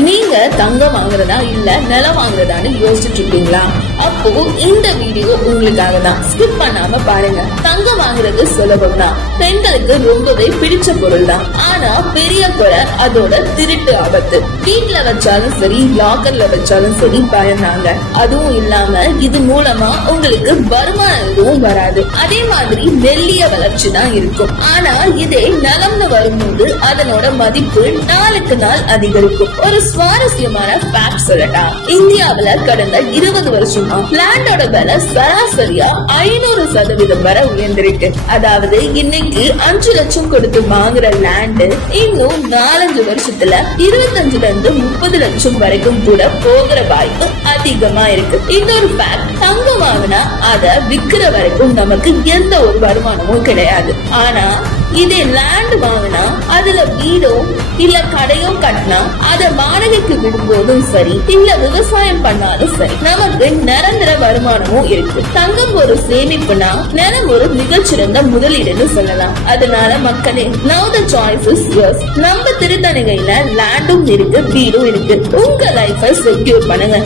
நீங்க தங்கம் வாங்குறதா இல்ல நிலம் வாங்குறதான்னு யோசிச்சுட்டு இருக்கீங்களா? அப்போ இந்த வீடியோ உங்களுக்காக தான். ஸ்கிப் பண்ணாம பாருங்க. தங்கம் வாங்குறது சுலபம் தான், பெண்களுக்கு ரொம்பவே பிடிச்ச பொருள் தான். ஆனா பெரிய குறை அதோட திருட்டு ஆபத்து. வீட்டுல வச்சாலும் சரி, லாக்கர்ல வச்சாலும் சரி பயந்தாங்க. அதுவும் இல்லாம இது மூலமா உங்களுக்கு வருமானம் எதுவும் வராது. அதே மாதிரி மெல்லிய வளர்ச்சி தான் இருக்கும். ஆனா இதே நிலம்னு வரும்போது அதனோட மதிப்பு நாளுக்கு நாள் அதிகரிக்கும். ஒரு சுவாரஸ்யமான ஃபேக்ட் சொல்லட்டா, இந்தியாவுல கடந்த 20 வருஷமா லேண்டோட விலை சராசரியா 500% வரை உயர்ந்திருக்கு. அதாவது இன்னைக்கு 5 லட்சம் கொடுத்து வாங்குற லேண்ட் இன்னும் 4-5 வருஷத்துல 25 இருந்து 30 லட்சம் வரைக்கும் கூட போகிற வாய்ப்பு அதிகமா இருக்கு. இன்னொரு ஃபேக்ட், தங்கம் வாங்கினா அத விக்கிற வரைக்கும் நமக்கு எந்த ஒரு வருமானமும் கிடையாது. ஆனா இதே லேண்ட் வாங்கினா அதுல வீடோ இல்ல கடையோ கட்டினா அத வாடகைக்கு விடும்போதும் சரி, இல்ல விவசாயம் பண்ணாலும் சரி, நமக்கு நிரந்தர வருமானமும் இருக்கு. தங்கம் ஒரு சேமிப்புனா நிலம் ஒரு மிகச்சிறந்த முதலீடுன்னு சொல்லலாம். அதனால மக்களே, now the choice is yours. நம்ம திருத்தணிகையில லேண்டும் இருக்கு, வீடும் இருக்கு. உங்க லைஃபை செக்யூர் பண்ணுங்க.